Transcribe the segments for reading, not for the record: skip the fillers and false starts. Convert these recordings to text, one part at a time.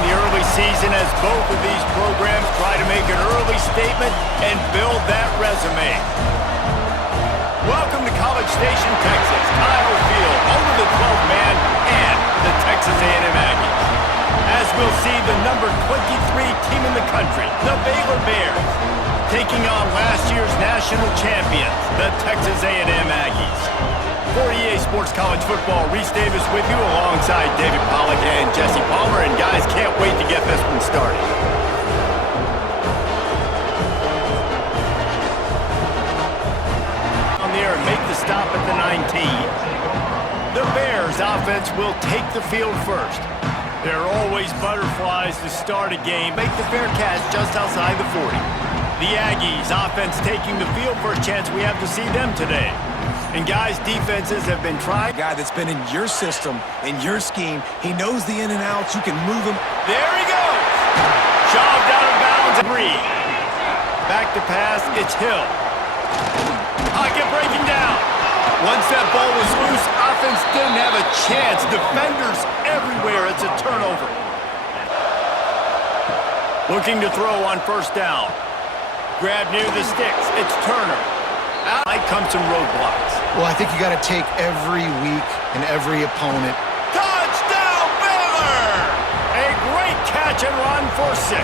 in the early season as both of these programs try to make an early statement and build that resume. Welcome to College Station, Texas, Kyle Field, home of the 12th man and the Texas A&M Aggies. As we'll see, the number 23 team in the country, the Baylor Bears, taking on last year's national champions, the Texas A&M Aggies. For EA Sports College Football, Reese Davis with you alongside David Pollack and Jesse Palmer. And guys, can't wait to get this one started. On the air, make the stop at the 19. The Bears offense will take the field first. There are always butterflies to start a game. Make the fair catch just outside the 40. The Aggies offense taking the field for a chance we have to see them today. And guys, defenses have been trying. Guy that's been in your system, in your scheme. He knows the in and outs. You can move him. There he goes. Shoved out of bounds. Reed. Back to pass. It's Hill. Pocket breaking down. Once that ball was loose, offense didn't have a chance. Defenders everywhere. It's a turnover. Looking to throw on first down. Grab near the sticks. It's Turner. Out comes some roadblocks. Well, I think you got to take every week and every opponent. Touchdown, Baylor! A great catch and run for 6.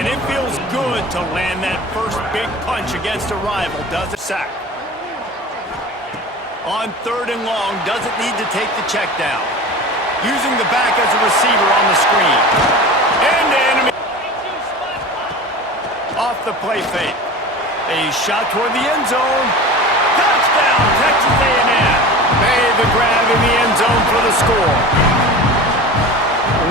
And it feels good to land that first big punch against a rival. Does a sack. On 3rd and long, doesn't need to take the check down. Using the back as a receiver on the screen. And enemy. Off the play fake. A shot toward the end zone. Touchdown, Texas A&M. Made the grab in the end zone for the score.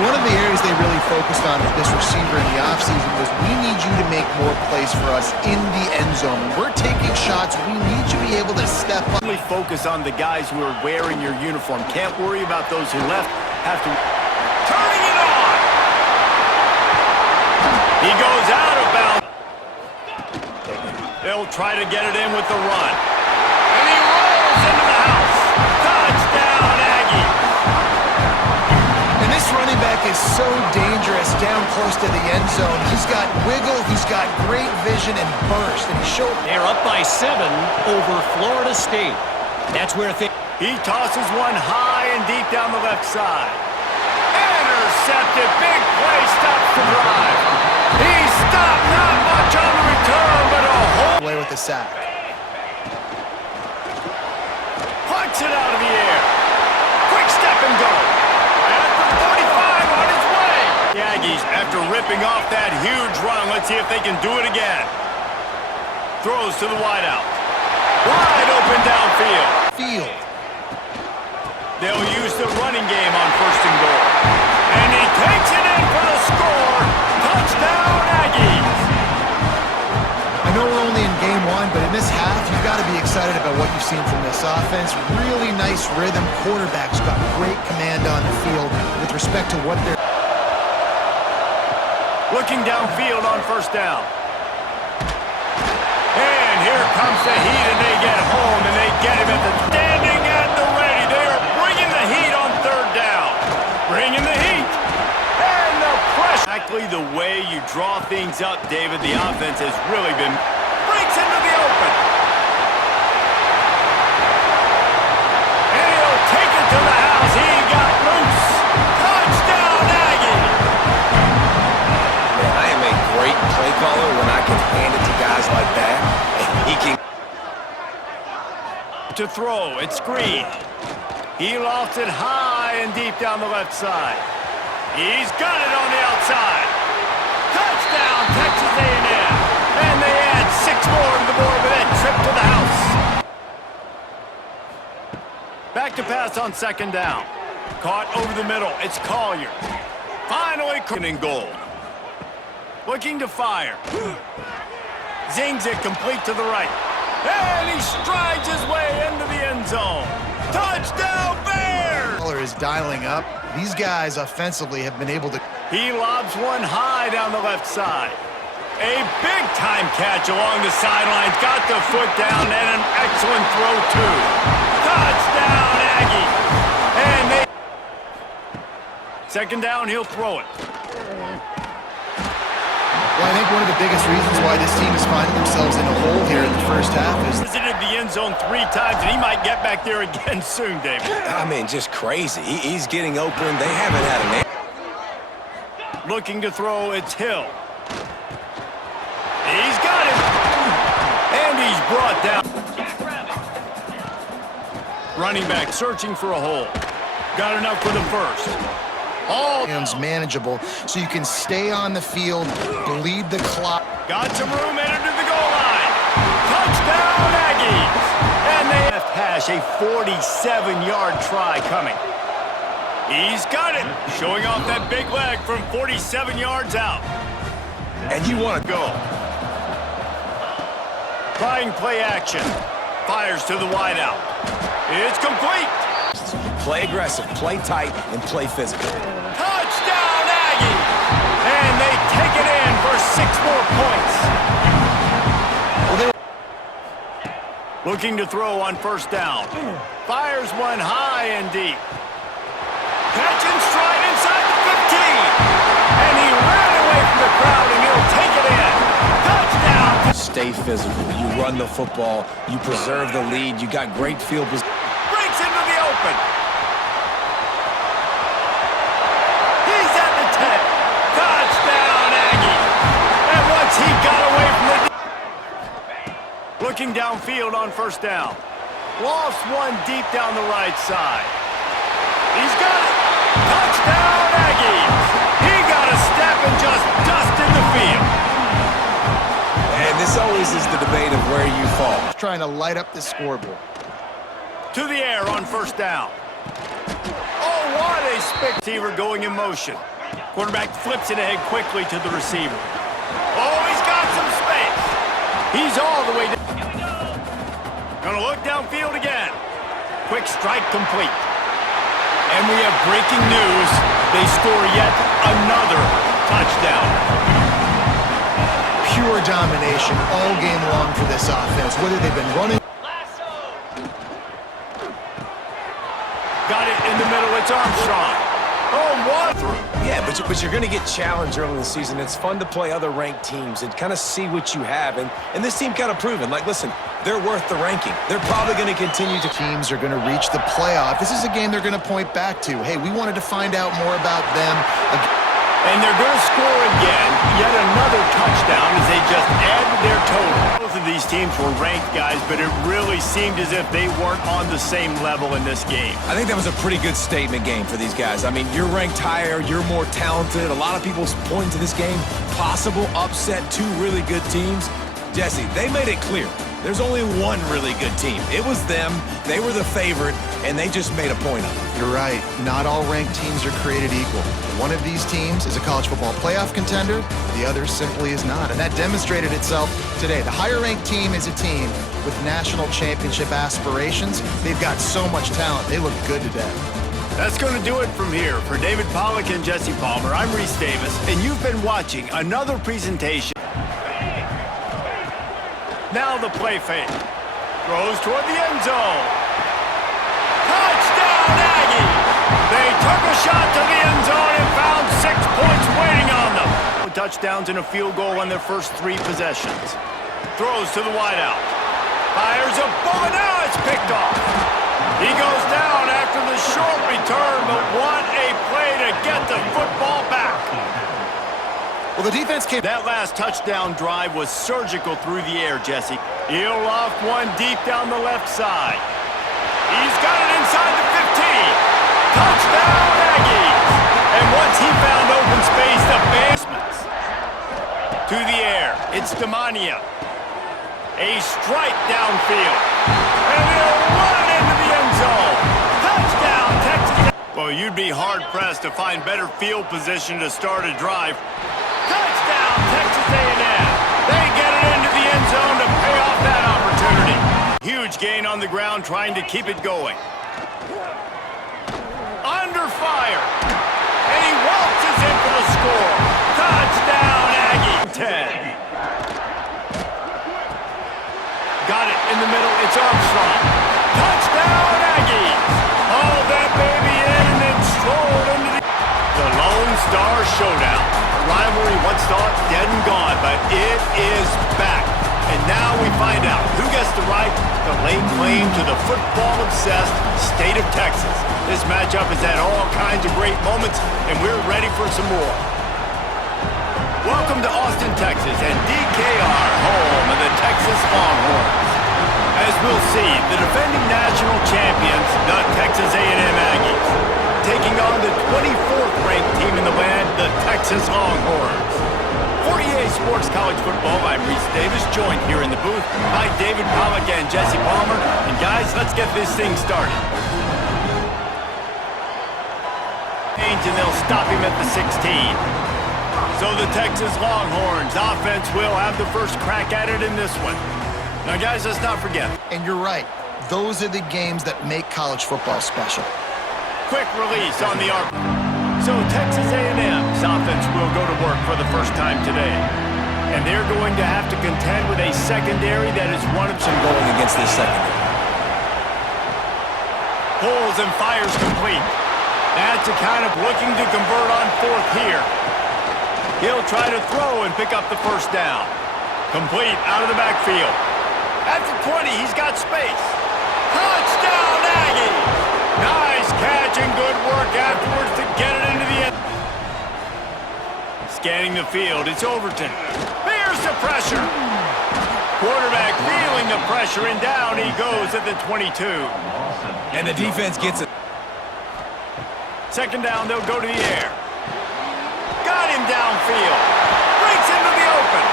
One of the areas they really focused on with this receiver in the offseason was we need you to make more plays for us in the end zone. When we're taking shots, we need you to be able to step up. Only focus on the guys who are wearing your uniform. Can't worry about those who left. Have to. Turning it on. He goes out of bounds. They'll try to get it in with the run. And he rolls into the house. Touchdown, Aggie. And this running back is so dangerous down close to the end zone. He's got wiggle, he's got great vision and burst. And he showed. They're up by 7 over Florida State. That's where he tosses one high and deep down the left side. Intercepted. Big play. Stops the drive. He stopped. Not much on the return, but a whole away with the sack. Punch it out of the air. Quick step and go. At the 45 on his way. The Aggies, after ripping off that huge run, let's see if they can do it again. Throws to the wideout. Wide open downfield. They'll use the running game on 1st and goal. And he takes it in for the score. Touchdown, Aggies. I know we're only in game 1, but in this half, you've got to be excited about what you've seen from this offense. Really nice rhythm. Quarterback's got great command on the field with respect to what they're. Looking downfield on 1st down. And here comes the heat, and they get home, and they get him at the standing at the ready. They are bringing the heat on 3rd down. Bringing the heat. And the pressure. Exactly the way you draw things up, David. The offense has really been. Breaks into the open. And he'll take it to the house. He got loose. Touchdown, Aggie. Man, I am a great play caller when I can hand it to guys like that. And he can. To throw, it's screen. He lofts it high and deep down the left side. He's got it on the outside. Touchdown, Texas A&M. And they add 6 more to the board with that trip to the house. Back to pass on 2nd down. Caught over the middle. It's Collier. Finally, in goal. Looking to fire. Zings it complete to the right. And he strides his way into the end zone. Touchdown, Bears! Is dialing up. These guys offensively have been able to. He lobs one high down the left side. A big-time catch along the sidelines. Got the foot down and an excellent throw, too. Touchdown, Aggie. And they Second down, he'll throw it. Well, I think one of the biggest reasons why this team is finding themselves in a hole here in the first half is Visited the end zone 3 times, and he might get back there again soon, David. I mean, just crazy. He's getting open. They haven't had an answer. Looking to throw, it's Hill. He's got him. And he's brought down. Running back searching for a hole. Got enough for the first. All manageable, so you can stay on the field, bleed the clock. got some room, headed to the goal line. Touchdown, Aggies. And they left hash, a 47-yard try coming. He's got it. Showing off that big leg from 47 yards out. And you want to Go. Trying play action. Fires to the wideout. It's complete. play aggressive, play tight, and play physical. Touchdown, Aggies! And they take it in for 6 more points. Looking to throw on first down. Fires one high and deep. Catch and stride inside the 15. And he ran away from the crowd, and he'll take it in. Touchdown! Stay physical. You run the football. You preserve the lead. You got great field position. Breaks into the open. He's at the 10. Touchdown, Aggies! And once he got away from the... Looking downfield on first down. Lost one deep down the right side. He's got it. Touchdown, Aggies! He got a step and just dusted the field. And this always is the debate of where you fall. Trying to light up the scoreboard. To the air on first down. Oh, what a spectator going in motion. Quarterback flips it ahead quickly to the receiver. Oh, he's got some space. He's all the way down. Gonna look downfield again. Quick strike complete. And we have breaking news. They score yet another touchdown. Pure domination all game long for this offense, whether they've been running. Got it in the middle. It's Armstrong. Oh, what through. Yeah, but you're going to get challenged early in the season. It's fun to play other ranked teams and kind of see what you have. And this team kind of proven, like, listen, they're worth the ranking. They're probably going to continue to... Teams are going to reach the playoff. This is a game they're going to point back to. Hey, we wanted to find out more about them. And they're going to score again, yet another touchdown as they just add to their total. Both of these teams were ranked, guys, but it really seemed as if they weren't on the same level in this game. I think that was a pretty good statement game for these guys. I mean, you're ranked higher, you're more talented. A lot of people point to this game, possible upset, 2 really good teams. Jesse, they made it clear. There's only one really good team. It was them. They were the favorite, and they just made a point of it. You're right. Not all ranked teams are created equal. One of these teams is a college football playoff contender. The other simply is not. And that demonstrated itself today. The higher-ranked team is a team with national championship aspirations. They've got so much talent. They look good today. That's going to do it from here. For David Pollack and Jesse Palmer, I'm Reese Davis, and you've been watching another presentation. Now the play fake. Throws toward the end zone. Touchdown, Aggies! They took a shot to the end zone and found 6 points waiting on them. Touchdowns and a field goal on their first 3 possessions. Throws to the wideout. Fires a bullet. Now it's picked off. He goes down after the short return, but what a play to get the football back. Well, the defense came... That last touchdown drive was surgical through the air, Jesse. He'll loft one deep down the left side. He's got it inside the 15. Touchdown, Aggies! And once he found open space, the basements. To the air, it's Demania. A strike downfield. And he'll run it into the end zone. Touchdown, Texas. Well, you'd be hard-pressed to find better field position to start a drive. Touchdown, Texas A&M. They get it into the end zone to pay off that opportunity. Huge gain on the ground trying to keep it going. Under fire. And he waltzes in for the score. Touchdown, Aggie. 10. Got it in the middle. It's Armstrong. Touchdown, Aggies. All that baby in and then strolled into the it is back. And now we find out who gets the right to lay claim to the football-obsessed state of Texas. This matchup has had all kinds of great moments, and we're ready for some more. Welcome to Austin, Texas, and DKR, home of the Texas Longhorns. As we'll see, the defending national champions, the Texas A&M Aggies, taking on the 24th-ranked team in the land, the Texas Longhorns. For EA Sports College Football, I'm Reese Davis, joined here in the booth by David Pollack and Jesse Palmer. And guys, let's get this thing started. And they'll stop him at the 16. So the Texas Longhorns offense will have the first crack at it in this one. Now, guys, let's not forget. And you're right. Those are the games that make college football special. Quick release on the arm. So Texas A&M's offense will go to work for the first time today. And they're going to have to contend with a secondary that is one of Some going against this secondary. pulls and fires complete. That's a kind of looking to convert on fourth here. He'll try to throw and pick up the first down. Complete out of the backfield. At the 20, he's got space. Touchdown, Aggies! Nice catch and good work afterwards to get it into the end. Scanning the field, it's Overton. There's the pressure. Quarterback feeling the pressure, and down he goes at the 22. And the defense gets it. Second down, they'll go to the air. Got him downfield. Breaks into the open.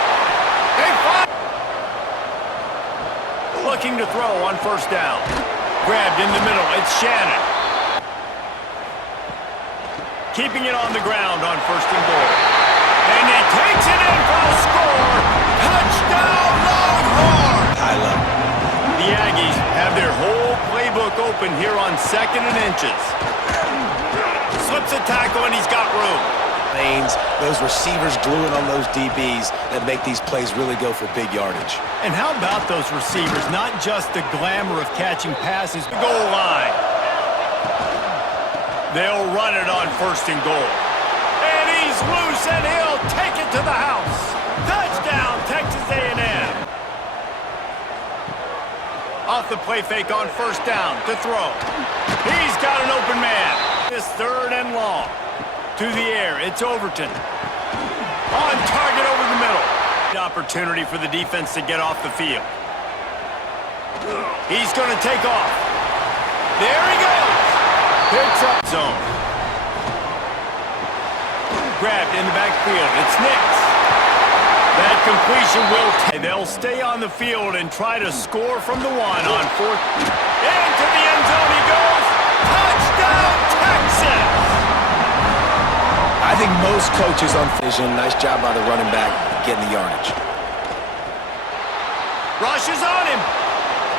They fire. Looking to throw on first down. Grabbed in the middle, it's Shannon. Keeping it on the ground on first and goal. And he takes it in for a score. Touchdown, Longhorns! High level. The Aggies have their whole playbook open here on second and inches. Slips a tackle and he's got room. Lanes, those receivers gluing on those DBs that make these plays really go for big yardage. And how about those receivers? Not just the glamour of catching passes, the goal line. They'll run it on first and goal. And he's loose and he'll take it to the house. Touchdown, Texas A&M. Off the play fake on first down to throw. He's got an open man. It's third and long. To the air, it's Overton. On target over the middle. Opportunity for the defense to get off the field. He's going to take off. There he goes. Picks up zone. Grabbed in the backfield. It's Nix. That completion will they'll stay on the field and try to score from the one on fourth. Into the end zone he goes. Touchdown, Texas! I think most coaches on vision, nice job by the running back getting the yardage. Rushes on him.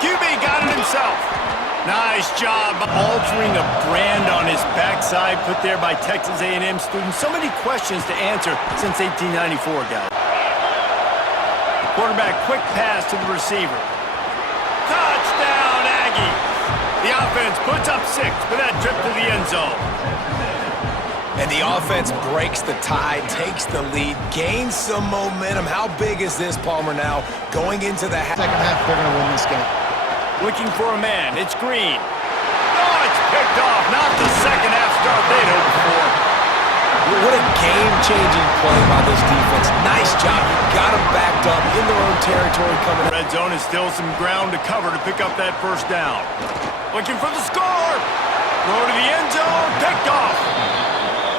QB got it himself. Nice job altering a brand on his backside put there by Texas A&M students. So many questions to answer since 1894, guys. Quarterback quick pass to the receiver. Touchdown, Aggies. The offense puts up 6 for that trip to the end zone. And the offense breaks the tie, takes the lead, gains some momentum. How big is this, Palmer, now going into the Second half, they're going to win this game. Looking for a man. It's Green. Oh, it's picked off. Not the second half start they'd hoped for. What a game-changing play by this defense. Nice job. You got them backed up in their own territory coming. Red zone is still some ground to cover to pick up that first down. Looking for the score. Throw to the end zone. Picked off.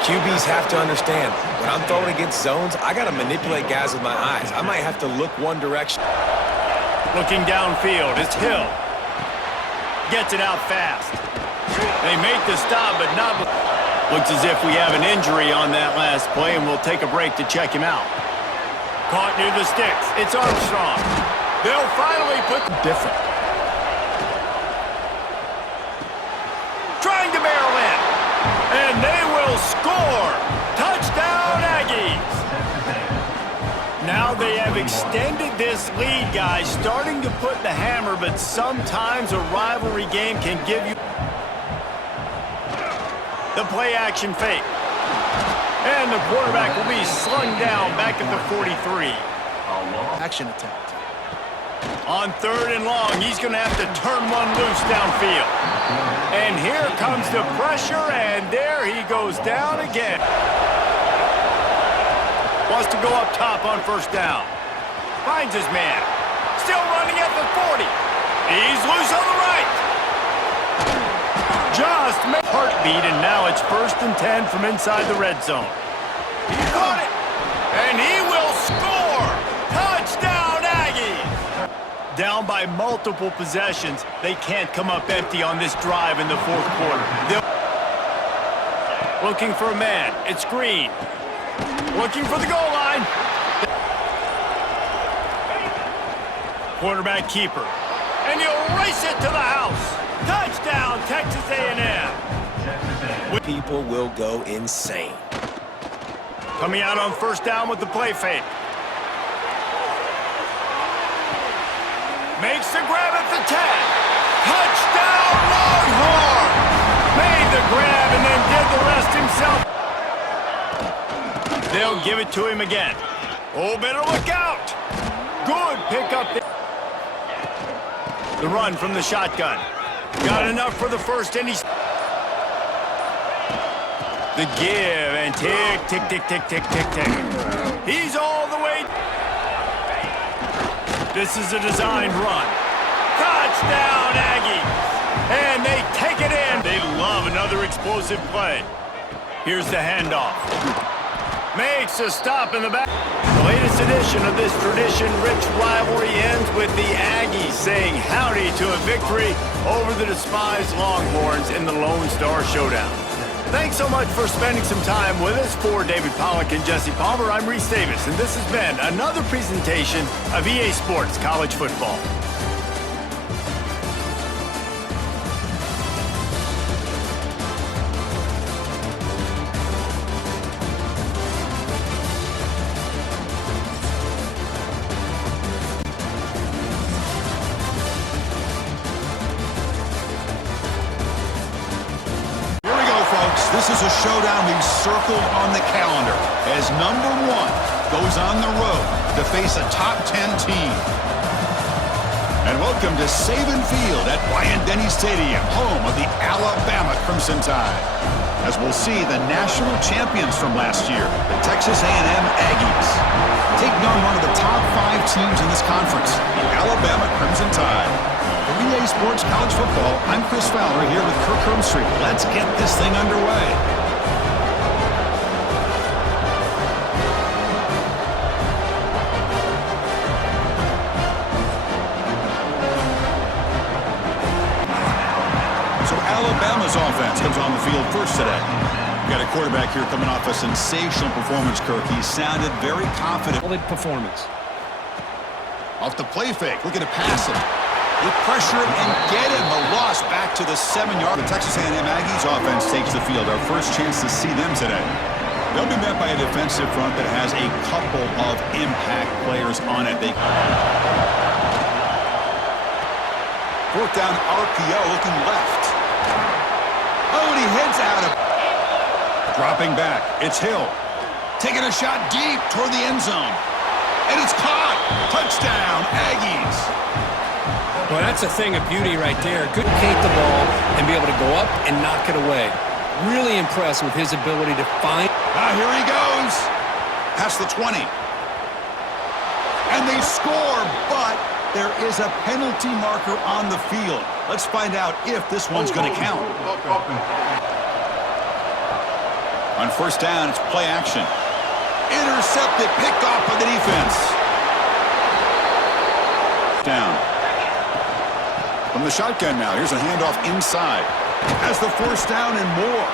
QBs have to understand, when I'm throwing against zones, I got to manipulate guys with my eyes. I might have to look one direction. Looking downfield, it's Hill. Gets it out fast. They make the stop, but not... Looks as if we have an injury on that last play, and we'll take a break to check him out. Caught near the sticks. It's Armstrong. They'll finally put... Different. Trying to barrel in. And they will score. Touchdown, Aggies. Now they have extended this lead, guys, starting to put the hammer, but sometimes a rivalry game can give you the play-action fake. And the quarterback will be slung down back at the 43. Action attempt. On 3rd and long, he's going to have to turn one loose downfield. And here comes the pressure, and there he goes down again. Wants to go up top on 1st down. Finds his man. Still running at the 40. He's loose on the right. Just made heartbeat, and now it's 1st and 10 from inside the red zone. He caught it, and he will score. Touchdown, Aggies. Down by multiple possessions, they can't come up empty on this drive in the 4th quarter. Looking for a man. It's Green. Looking for the goal line. Quarterback keeper. And he'll race it to the house. Touchdown, Texas A&M. People will go insane. Coming out on 1st down with the play fake. Makes the grab at the 10. Touchdown, Longhorn! Made the grab and then did the rest himself. They'll give it to him again. Oh, better look out. Good pickup there. The run from the shotgun. Got enough for the 1st, and he's... The give, and tick, tick, tick, tick, tick, tick, tick. He's all the way... This is a designed run. Touchdown, Aggies! And they take it in. They love another explosive play. Here's the handoff. Makes a stop in the back. The latest edition of this tradition-rich rivalry ends with the Aggies saying howdy to a victory over the despised Longhorns in the Lone Star Showdown. Thanks so much for spending some time with us. For David Pollack and Jesse Palmer, I'm Reese Davis, and this has been another presentation of EA Sports College Football. This is a showdown we've circled on the calendar as number 1 goes on the road to face a top 10 team. And welcome to Saban Field at Bryant-Denny Stadium, home of the Alabama Crimson Tide. As we'll see the national champions from last year, the Texas A&M Aggies, taking on one of the top 5 teams in this conference, the Alabama Crimson Tide. For EA Sports College Football, I'm Chris Fowler here with Kirk Hermstreet. Let's get this thing underway. So Alabama's offense comes on the field first today. We've got a quarterback here coming off a sensational performance, Kirk. He sounded very confident. Solid performance. Off the play fake, looking to pass it. With pressure and get him. The loss back to the 7-yard. The Texas A&M Aggies offense takes the field. Our first chance to see them today. They'll be met by a defensive front that has a couple of impact players on it. 4th down RPO, looking left. Oh, and he heads out of... Dropping back. It's Hill. Taking a shot deep toward the end zone. And it's caught. Touchdown, Aggies. Well, that's a thing of beauty right there. Good locate the ball and be able to go up and knock it away. Really impressed with his ability to find. Here he goes. Past the 20. And they score, but there is a penalty marker on the field. Let's find out if this one's going to count. On 1st down, it's play action. Intercepted, picked off by the defense. Down. From the shotgun now, here's a handoff inside. Has the 1st down and more.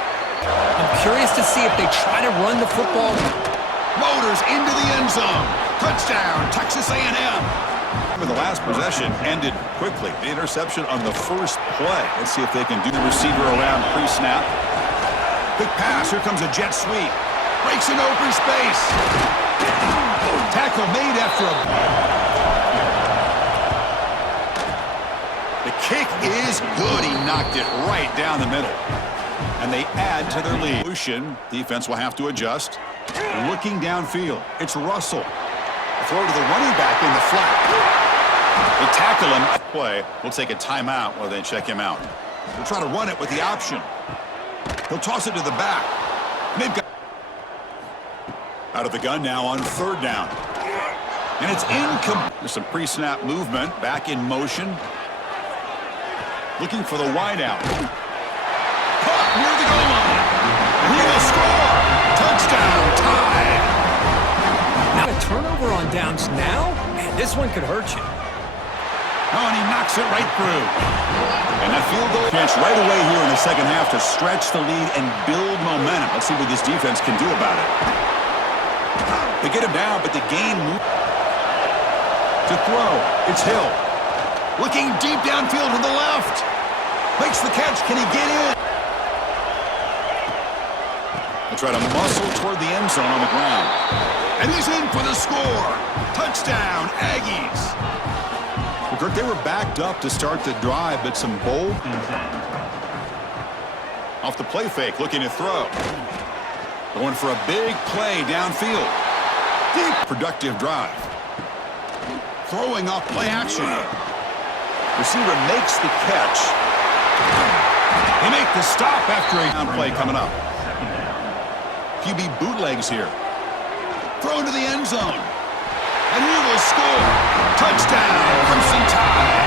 I'm curious to see if they try to run the football. Motors into the end zone. Touchdown, Texas A&M. With the last possession ended quickly. The interception on the first play. Let's see if they can do the receiver around pre-snap. Quick pass. Here comes a jet sweep. Breaks in open space. Tackle made after a... The kick is good. He knocked it right down the middle. And they add to their lead. Defense will have to adjust. Looking downfield. It's Russell. Throw to the running back in the flat. They tackle him. Play. We'll take a timeout while they check him out. We'll try to run it with the option. He'll toss it to the back. They've got out of the gun now on 3rd down. And it's incomplete. There's some pre-snap movement. Back in motion. Looking for the wideout. Caught near the goal line. And he will score. Touchdown, tied. Now a turnover on downs now? Man, this one could hurt you. Oh, and he knocks it right through. And that field goal chance right away here in the second half to stretch the lead and build momentum. Let's see what this defense can do about it. They get him down, but the gain moves. To throw, it's Hill. Looking deep downfield to the left. Makes the catch. Can he get in? They'll try to muscle toward the end zone on the ground. And he's in for the score. Touchdown, Aggies. Well, Kirk, they were backed up to start the drive, but some bold. Off the play fake, looking to throw. Going for a big play downfield. Deep, productive drive. Throwing off play action. Receiver makes the catch. They make the stop after a down play coming up. QB bootlegs here. Thrown to the end zone. And he will score. Touchdown, Crimson Tide.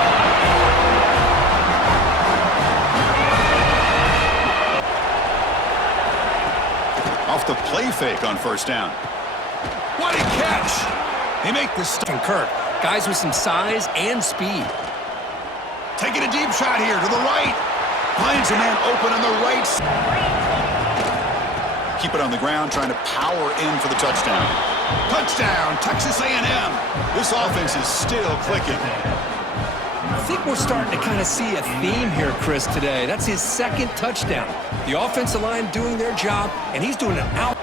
Off the play fake on 1st down. What a catch. They make the stop. And Kirk, guys with some size and speed. Taking a deep shot here to the right. Finds a man open on the right. Keep it on the ground, trying to power in for the touchdown. Touchdown, Texas A&M. This offense is still clicking. I think we're starting to kind of see a theme here, Chris, today. That's his 2nd touchdown. The offensive line doing their job, and he's doing it out.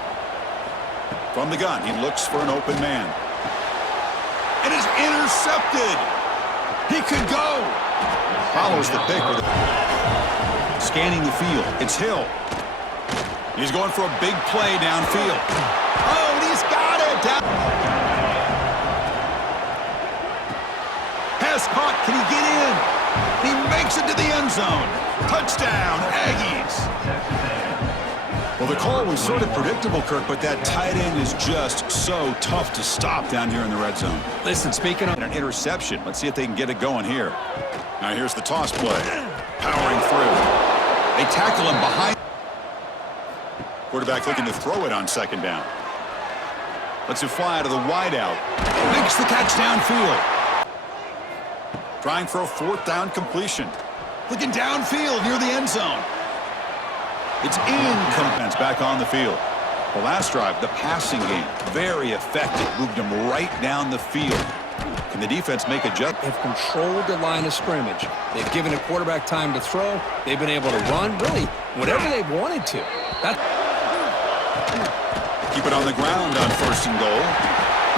From the gun, he looks for an open man. And is intercepted. He could go. Follows the pick with scanning the field. It's Hill. He's going for a big play downfield. Oh, and he's got it. Pass caught. Can he get in? He makes it to the end zone. Touchdown, Aggies. Well, the call was sort of predictable, Kirk, but that tight end is just so tough to stop down here in the red zone. Listen, speaking of An interception. Let's see if they can get it going here. Now here's the toss play. Powering through. They tackle him behind. Quarterback looking to throw it on 2nd down. Lets it fly out of the wideout. Makes the catch downfield. Trying for a 4th down completion. Looking downfield near the end zone. It's incomplete. Back on the field. The last drive, the passing game, very effective. Moved him right down the field. Can the defense make a jump? have controlled the line of scrimmage. They've given a quarterback time to throw. They've been able to run, really, whatever they wanted to. Keep it on the ground on 1st and goal.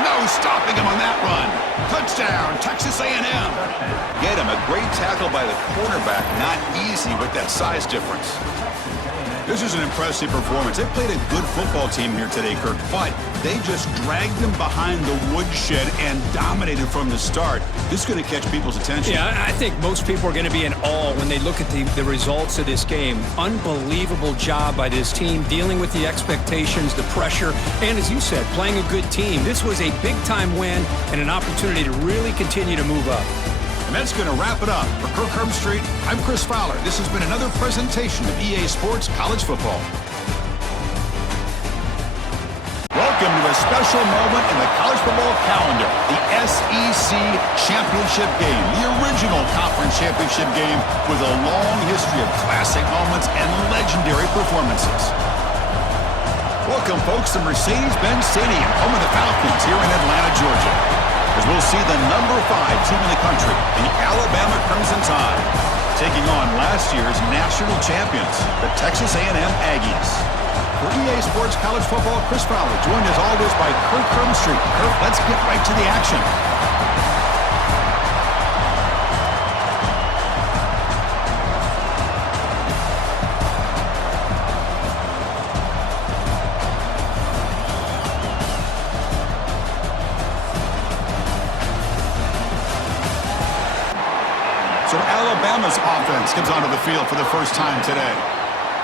No stopping him on that run. Touchdown, Texas A&M. Get him. A great tackle by the cornerback. Not easy with that size difference. This is an impressive performance. They played a good football team here today, Kirk, but they just dragged them behind the woodshed and dominated from the start. This is going to catch people's attention. Yeah, I think most people are going to be in awe when they look at the results of this game. Unbelievable job by this team, dealing with the expectations, the pressure, and as you said, playing a good team. This was a big-time win and an opportunity to really continue to move up. And that's going to wrap it up. For Kirk Herbstreit, I'm Chris Fowler. This has been another presentation of EA Sports College Football. Welcome to a special moment in the college football calendar, the SEC Championship Game, the original conference championship game with a long history of classic moments and legendary performances. Welcome, folks, to Mercedes-Benz Stadium, home of the Falcons here in Atlanta, Georgia, as we'll see the number 5 team in the country, the Alabama Crimson Tide, taking on last year's national champions, the Texas A&M Aggies. For EA Sports College Football, Chris Fowler, joined as always by Kirk Herbstreit. Kirk, let's get right to the action. Alabama's offense comes onto the field for the first time today.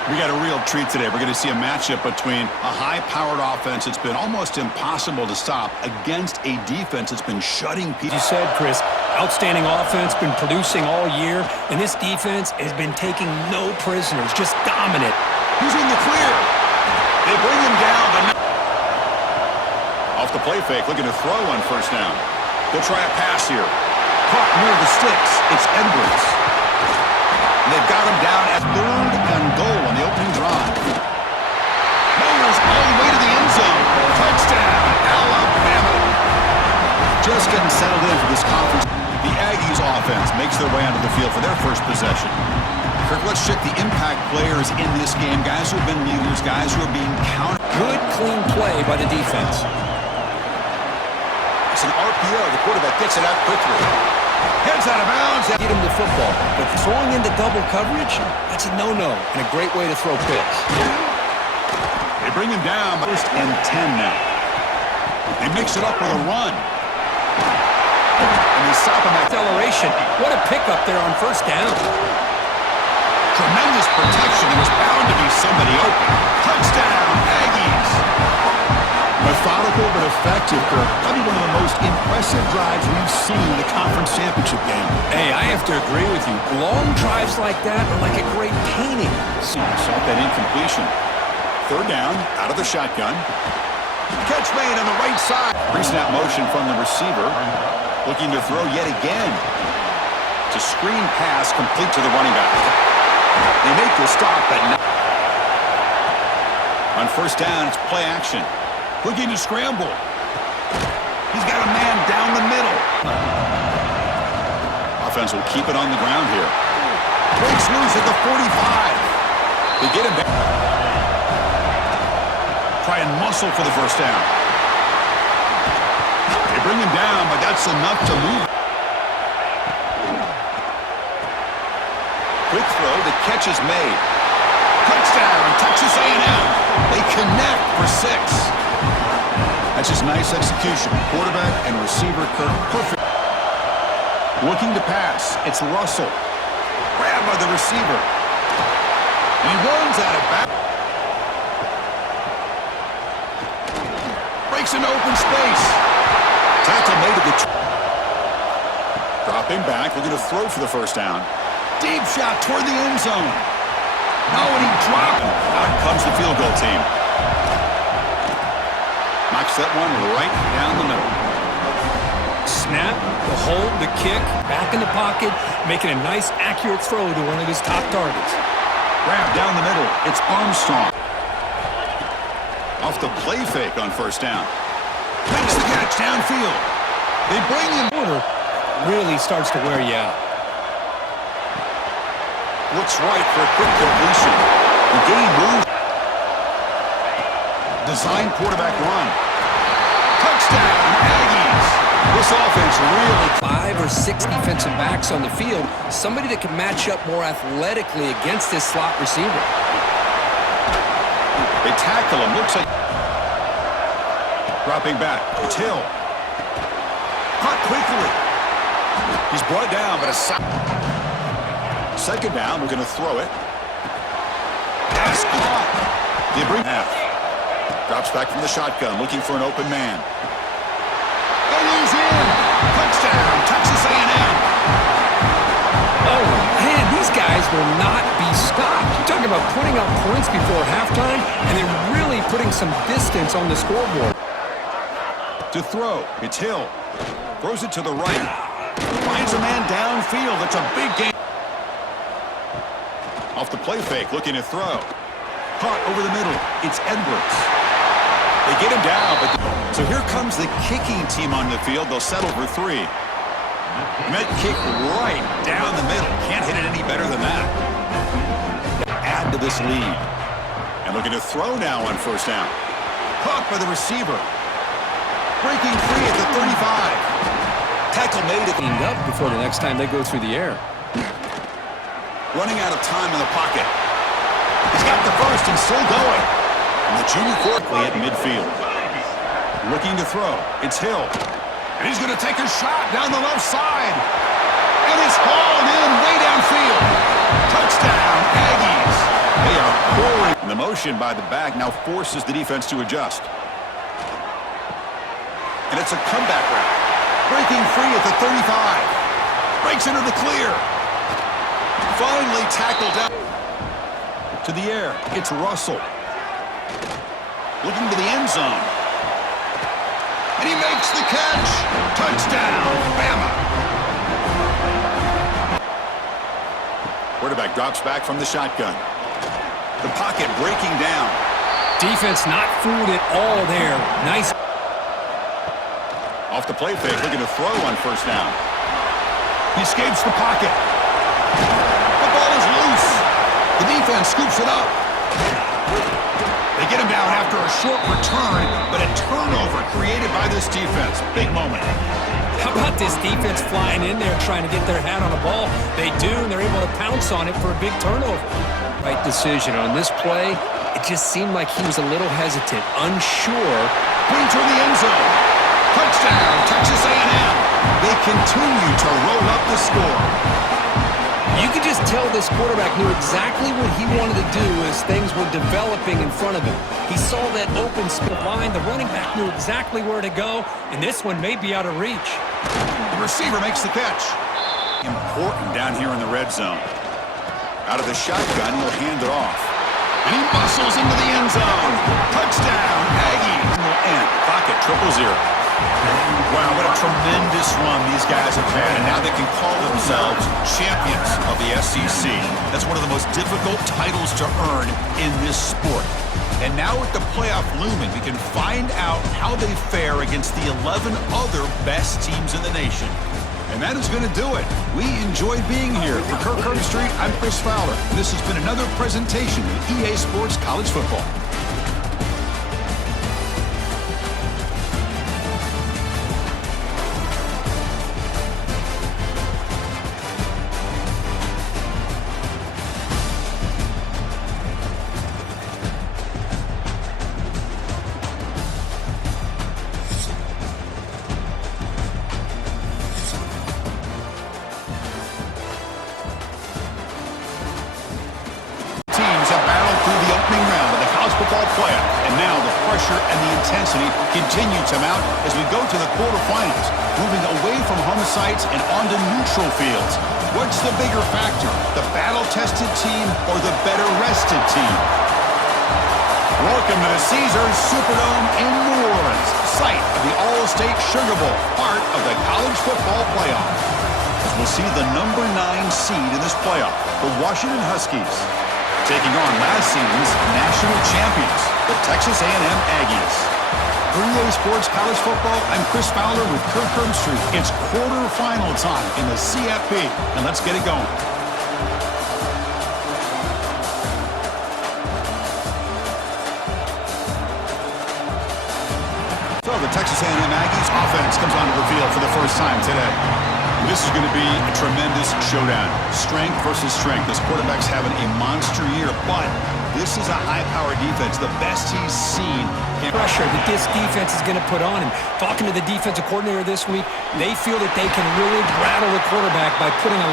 We got a real treat today. We're going to see a matchup between a high-powered offense that's been almost impossible to stop against a defense that's been shutting people. You said, Chris, outstanding offense, been producing all year, and this defense has been taking no prisoners, just dominant. He's in the clear. They bring him down, but off the play fake, looking to throw on first down. They'll try a pass here. Caught near the sticks. It's Edwards. And they've got him down at 3rd and goal on the opening drive. Mowers all the way to the end zone. Touchdown, Alabama. Just getting settled in for this conference. The Aggies offense makes their way onto the field for their first possession. Kirk, let's check the impact players in this game. Guys who have been leaders, guys who are being counted. Good, clean play by the defense. It's an RPO. The quarterback gets it out quickly. Heads out of bounds. Get him the football, but throwing into double coverage, that's a no-no and a great way to throw picks. They bring him down. 1st and 10 now. They mix it up with a run. And they stop him at Acceleration. What a pickup there on first down. tremendous protection. There was bound to be somebody open. Touchdown, Aggies. Methodical but effective, Kirk. Probably one of the most impressive drives we've seen in the conference championship game. Hey, I have to agree with you. Long drives like that are like a great painting. Sought that incompletion. 3rd down, out of the shotgun. Catch made on the right side. Pre-snap motion from the receiver. Looking to throw yet again. It's a screen pass complete to the running back. They make the stop, but not. On 1st down, it's play action. Looking to scramble. He's got a man down the middle. Offense will keep it on the ground here. Breaks loose at the 45. They get him back. Try and muscle for the 1st down. They bring him down, but that's enough to move. Quick throw, the catch is made. Touchdown, Texas A&M. They connect for 6. That's just nice execution. Quarterback and receiver, Kirk, perfect. Looking to pass, it's Russell. Grabbed by the receiver. He runs out of bounds. Breaks into open space. Tackle made at the... Dropping back, looking to throw for the 1st down. Deep shot toward the end zone. No, and he dropped it. Out comes the field goal team. Knocks that one right down the middle. Snap, the hold, the kick, back in the pocket, making a nice, accurate throw to one of his top targets. Grab down the middle. It's Armstrong. Off the play fake on 1st down. Makes the catch downfield. They bring him. Order really starts to wear you out. Looks right for a quick completion. The game moves. Design quarterback run. Touchdown, Aggies. This offense really... 5 or 6 defensive backs on the field, somebody that can match up more athletically against this slot receiver. They tackle him. Looks like... Dropping back. Till. Caught quickly. He's brought down, but a... 2nd down. We're going to throw it. Pass caught. They bring half. Drops back from the shotgun, looking for an open man. And he's in. Touchdown, Texas A&M. Oh, man, these guys will not be stopped. You're talking about putting up points before halftime and then really putting some distance on the scoreboard. To throw, it's Hill. Throws it to the right. Finds a man downfield. That's a big game. Off the play fake, looking to throw. Caught over the middle. It's Edwards. They get him down, but... So here comes the kicking team on the field. They'll settle for 3. Met kick right down the middle. Can't hit it any better than that. Add to this lead. And looking to throw now on 1st down. Caught by the receiver. Breaking free at the 35. Tackle made it. Cleaned up before the next time they go through the air. Running out of time in the pocket. He's got the 1st and still going. And the junior quickly at midfield. Looking to throw. It's Hill. And he's going to take a shot down the left side. And it's hauled in way downfield. Touchdown, Aggies. They are pouring. And the motion by the back now forces the defense to adjust. And it's a comeback route. Breaking free at the 35. Breaks into the clear. Finally tackled down. To the air. It's Russell. Looking to the end zone. And he makes the catch. Touchdown, Bama. Quarterback drops back from the shotgun. The pocket breaking down. Defense not fooled at all there. Nice. Off the play fake, looking to throw on first down. He escapes the pocket. The ball is loose. The defense scoops it up. They get him down after a short return, but a turnover created by this defense. Big moment. How about this defense flying in there trying to get their hat on the ball? They do, and they're able to pounce on it for a big turnover. Right decision on this play. It just seemed like he was a little hesitant, unsure. Put toward the end zone. Touchdown, Texas A&M. They continue to roll up the score. You could just tell this quarterback knew exactly what he wanted to do as things were developing in front of him. He saw that open split line. The running back knew exactly where to go, and this one may be out of reach. The receiver makes the catch. Important down here in the red zone. Out of the shotgun, he'll hand it off. And he muscles into the end zone. Touchdown, Aggies. And pocket 0-0. Wow, what a tremendous run these guys have had, and now they can call themselves champions of the SEC. That's one of the most difficult titles to earn in this sport. And now with the playoff looming, we can find out how they fare against the 11 other best teams in the nation. And that is going to do it. We enjoyed being here. For Kirk Herbstreit, I'm Chris Fowler. This has been another presentation of EA Sports College Football. Playoff. And now the pressure and the intensity continue to mount as we go to the quarterfinals, moving away from home sites and onto neutral fields. What's the bigger factor, the battle-tested team or the better-rested team? Welcome to the Caesars Superdome in New Orleans, site of the All-State Sugar Bowl, part of the college football playoff. As we'll see the number 9 seed in this playoff, the Washington Huskies, taking on last season's national champions, the Texas A&M Aggies. For EA Sports College Football, I'm Chris Fowler with Kirk Herbstreit. It's quarterfinal time in the CFP, and let's get it going. So the Texas A&M Aggies offense comes onto the field for the first time today. This is going to be a tremendous showdown. Strength versus strength. This quarterback's having a monster year, but this is a high-powered defense, the best he's seen. Pressure that this defense is going to put on him. Talking to the defensive coordinator this week, they feel that they can really rattle the quarterback by putting a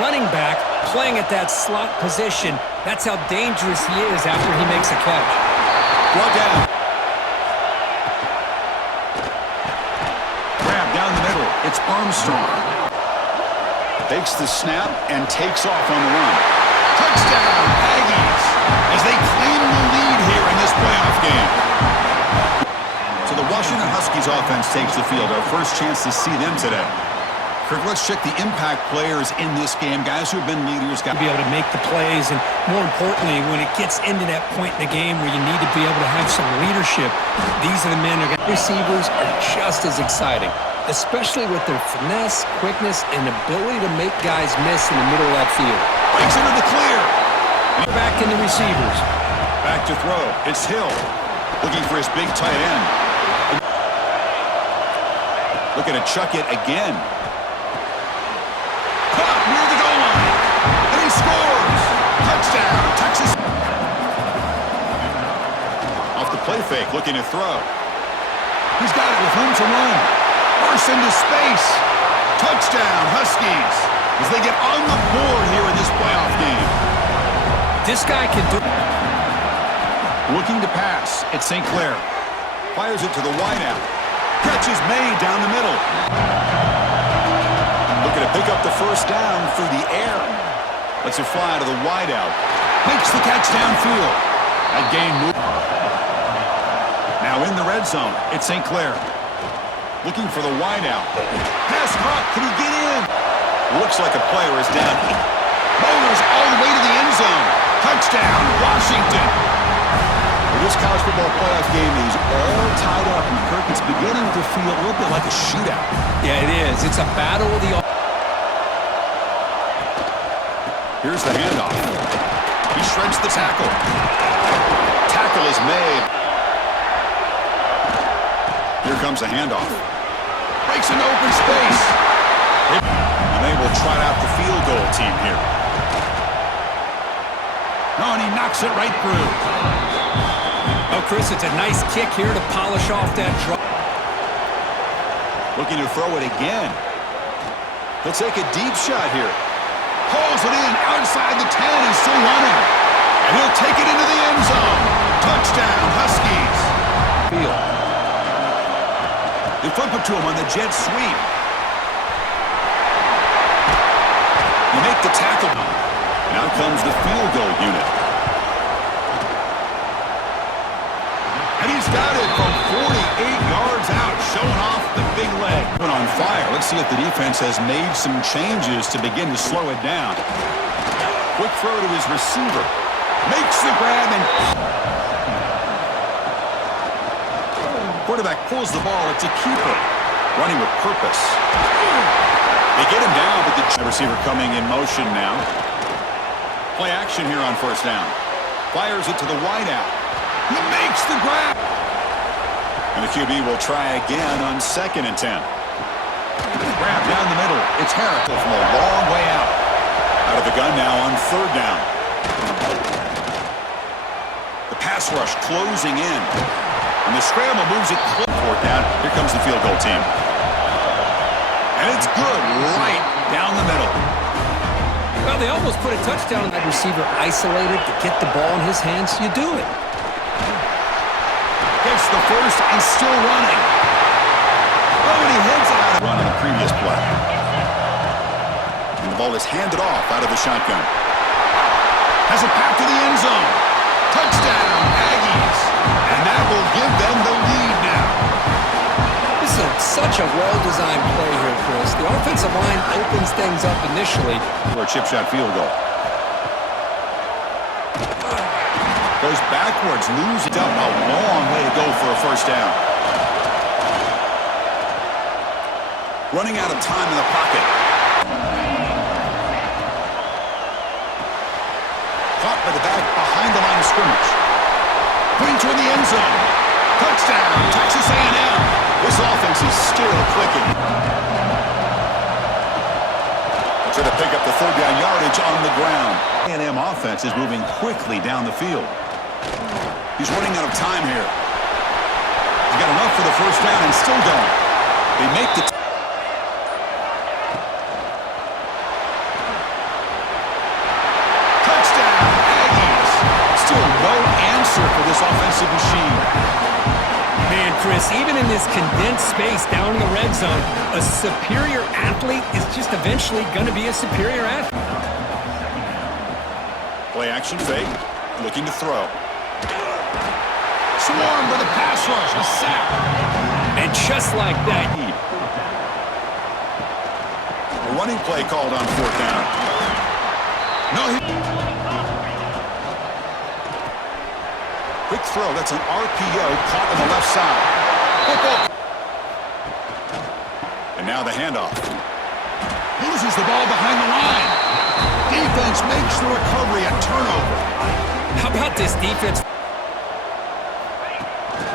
running back playing at that slot position. That's how dangerous he is after he makes a catch. Brought down. Grab down the middle. It's Armstrong. Takes the snap and takes off on the run. Touchdown, Aggies, as they claim the lead here in this playoff game. So the Washington Huskies offense takes the field. Our first chance to see them today. Kirk, let's check the impact players in this game. Guys who have been leaders. Got to be able to make the plays, and more importantly, when it gets into that point in the game where you need to be able to have some leadership, these are the men. Receivers are just as exciting, especially with their finesse, quickness, and ability to make guys miss in the middle of that field. Breaks into the clear. Back in the receivers. Back to throw. It's Hill. Looking for his big tight end. Looking to chuck it again. Caught near the goal line. And he scores. Touchdown, Texas. Off the play fake, looking to throw. He's got it with room to run. Burst into space. Touchdown, Huskies. as they get on the board here in this playoff game. This guy can do... Looking to pass. It's St. Clair. Fires it to the wideout. Catch is made down the middle. Looking to pick up the first down through the air. Lets it fly to the wideout. Makes the catch downfield. That gain move. Now in the red zone, it's St. Clair. Looking for the wideout. Pass caught. Can he get in? Looks like a player is down. Motors all the way to the end zone. Touchdown, Washington. This college football playoff game is all tied up, and Kirk, it's beginning to feel a little bit like a shootout. Yeah, it is. It's a battle of the... Here's the handoff. He shreds the tackle. Tackle is made. Here comes the handoff. Breaks into open space. And they will trot out the field goal team here. Oh, and he knocks it right through. Oh, Chris, it's a nice kick here to polish off that drop. Looking to throw it again. He'll take a deep shot here. Hauls it in outside the 10 and still running. And he'll take it into the end zone. Touchdown, Huskies. Field. They flip it to him on the jet sweep. You make the tackle. And out comes the field goal unit. And he's got it from 48 yards out, showing off the big leg. Put on fire. Let's see if the defense has made some changes to begin to slow it down. Quick throw to his receiver. Makes the grab and... Quarterback pulls the ball. It's a keeper. Running with purpose. They get him down, but the receiver coming in motion now. Play action here on first down. Fires it to the wideout. He makes the grab. And the QB will try again on 2nd and 10. Grab down the middle. It's Harris from a long way out. Out of the gun now on 3rd down. The pass rush closing in. And the scramble moves it 4th down. Here comes the field goal team. And it's good right down the middle. Well, they almost put a touchdown on that receiver isolated to get the ball in his hands. You do it. Gets the first and still running. Oh, and he heads out. Run on the previous play. And the ball is handed off out of the shotgun. Has it back to the end zone. Touchdown, Aggies. And that will give them the lead now. This is such a well-designed play here, Chris. The offensive line opens things up initially. For a chip shot field goal. Goes backwards, loses up a long way to go for a first down. Running out of time in the pocket. Caught by the back behind the line of scrimmage. Putting toward the end zone. Touchdown, Texas A&M. This offense is still clicking. Trying to pick up the 3rd down yardage on the ground. A&M offense is moving quickly down the field. He's running out of time here. He's got enough for the first down and still going. They make the... Touchdown, Aggies. Still no answer for this offensive machine. Man, Chris, even in this condensed space down in the red zone, a superior athlete is just eventually going to be a superior athlete. Play action fake. Looking to throw. Swarmed with a pass rush, a sack. And just like that. A running play called on 4th down. No, quick throw, that's an RPO caught on the left side. Football. And now the handoff. Loses the ball behind the line. Defense makes the recovery a turnover. How about this defense?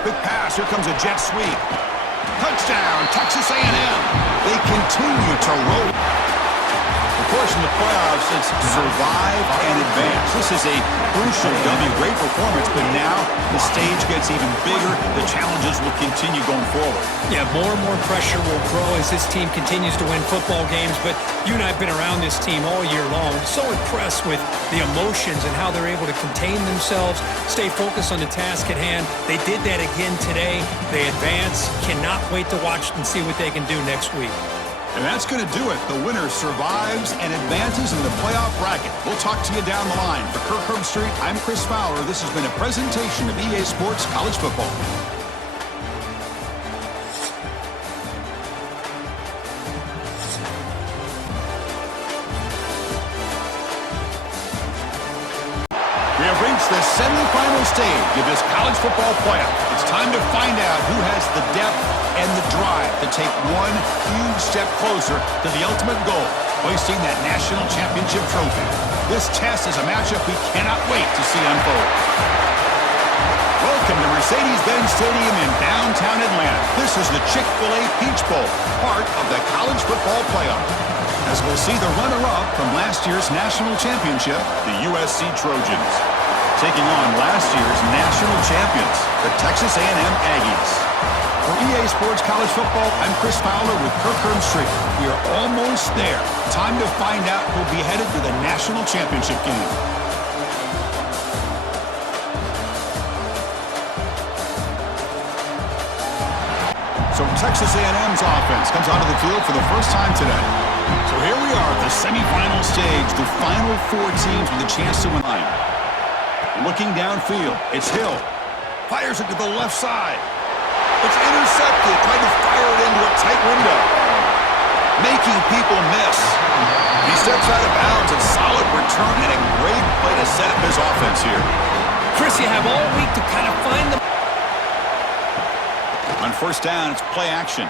Quick pass, here comes a jet sweep. Touchdown, Texas A&M. They continue to roll. Here course, in the playoffs, it's survive and advance. This is a crucial W. Great performance, but now the stage gets even bigger. The challenges will continue going forward. Yeah, more and more pressure will grow as this team continues to win football games, but you and I have been around this team all year long. So impressed with the emotions and how they're able to contain themselves, stay focused on the task at hand. They did that again today. They advance. Cannot wait to watch and see what they can do next week. And that's going to do it. The winner survives and advances in the playoff bracket. We'll talk to you down the line. For Kirk Herbstreit, I'm Chris Fowler. This has been a presentation of EA Sports College Football. We have reached the semifinal stage of this college football playoff. It's time to find out who has the depth and the drive to take one huge step closer to the ultimate goal, hoisting that national championship trophy. This test is a matchup we cannot wait to see unfold. Welcome to Mercedes-Benz Stadium in downtown Atlanta. This is the Chick-fil-A Peach Bowl, part of the college football playoff. As we'll see the runner-up from last year's national championship, the USC Trojans, taking on last year's national champions, the Texas A&M Aggies. For EA Sports College Football, I'm Chris Fowler with Kirk Herbstreit. We are almost there. Time to find out who'll be headed to the national championship game. So Texas A&M's offense comes onto the field for the first time today. So here we are at the semifinal stage, the final four teams with a chance to win. Looking downfield, it's Hill. Fires it to the left side. It's intercepted, trying to fire it into a tight window. Making people miss. He steps out of bounds, a solid return and a great play to set up his offense here. Chris, you have all week to kind of find the... On first down, it's play action.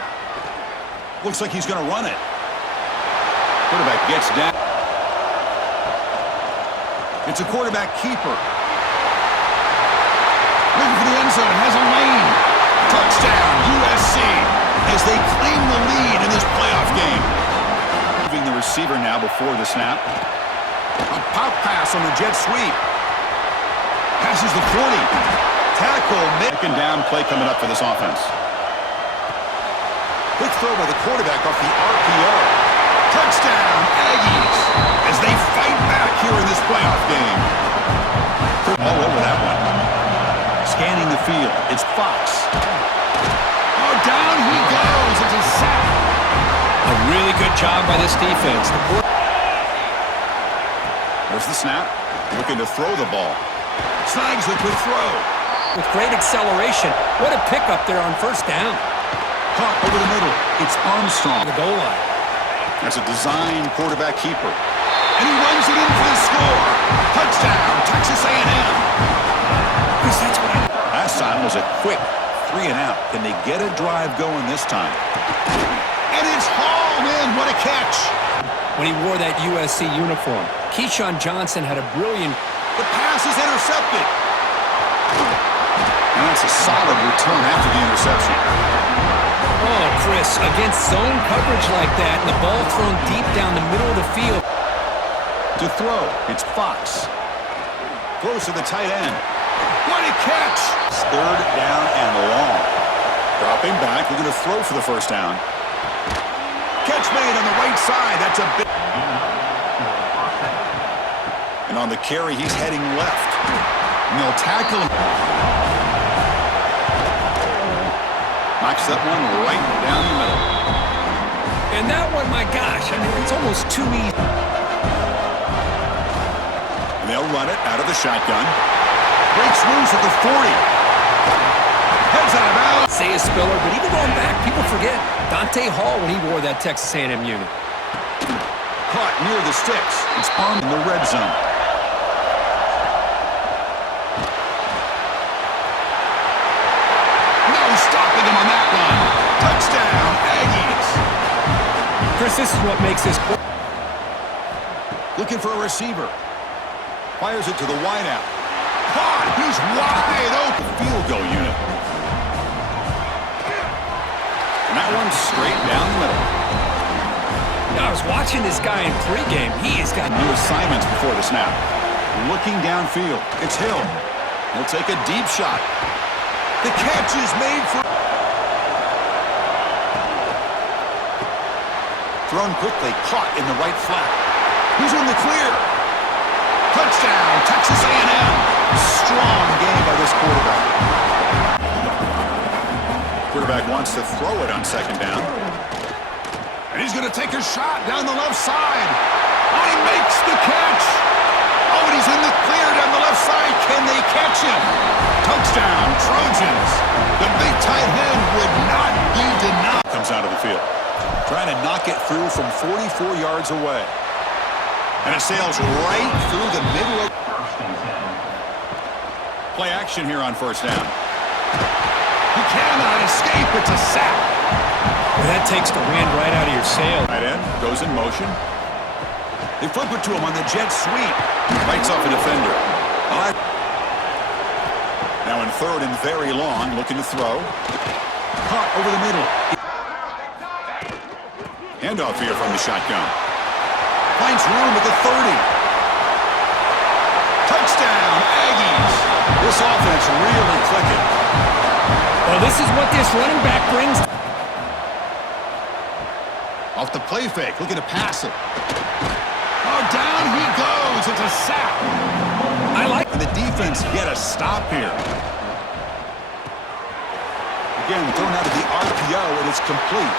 Looks like he's going to run it. Quarterback gets down. It's a quarterback keeper. Looking for the end zone, has a lane. Touchdown, USC, as they claim the lead in this playoff game. Moving the receiver now before the snap. A pop pass on the jet sweep. Passes the 40. Tackle. Second down play coming up for this offense. Quick throw by the quarterback off the RPO. Touchdown, Aggies, as they fight back here in this playoff game. All over that one. Scanning the field, it's Fox. Oh, down he goes. It's a sack. A really good job by this defense. There's the snap. Looking to throw the ball. Snags the quick throw. With great acceleration. What a pickup there on first down. Caught over the middle. It's Armstrong. The goal line. That's a design quarterback keeper. And he runs it in for the score. Touchdown, Texas A&M. Chris, that's what Last time was a quick 3 and out. Can they get a drive going this time? And it's hauled in. What a catch. when he wore that USC uniform. Keyshawn Johnson had a brilliant... The pass is intercepted. And that's a solid return after the interception. Oh, Chris, against zone coverage like that, and the ball thrown deep down the middle of the field. To throw, it's Fox. Throws to the tight end. What a catch! Third down and long. Dropping back, looking to throw for the first down. Catch made on the right side. That's a big... And on the carry, he's heading left. And they'll tackle him. Knocks that one right down the middle. And that one, my gosh, I mean, it's almost too easy. And they'll run it out of the shotgun. Breaks loose at the 40. Heads out of bounds. Say a Spiller, but even going back, people forget Deonte Hall when he wore that Texas A&M unit. Caught near the sticks. It's on in the red zone. No stopping him on that one. Touchdown, Aggies. Chris, this is what makes this... Looking for a receiver. Fires it to the wideout. Caught. He's wide open. Field goal unit. And that one's straight down the middle. A I was watching this guy in pregame. He has got new assignments before the snap. Looking downfield. It's Hill. He'll take a deep shot. The catch is made for... Thrown quickly, caught in the right flat. He's in the clear. Touchdown, Texas A&M. Strong game by this quarterback. Quarterback wants to throw it on second down. And he's going to take a shot down the left side. Oh, he makes the catch. Oh, and he's in the clear down the left side. Can they catch him? Touchdown, Trojans. The big tight end would not be denied. Comes out of the field. Trying to knock it through from 44 yards away. And it sails right through the middle of... Play action here on first down. He cannot escape. It's a sack. Well, that takes the wind right out of your sail. Tight end goes in motion. They flip it to him on the jet sweep. Bites off a defender. Now in third and very long, looking to throw. Caught over the middle. Handoff here from the shotgun. Finds room at the 30. Touchdown, Aggies. This offense really clicking. Well, this is what this running back brings. Off the play fake, looking to pass it. Oh, down he goes. It's a sack. I like And the defense get a stop here. Again, thrown out of the RPO, and it's complete.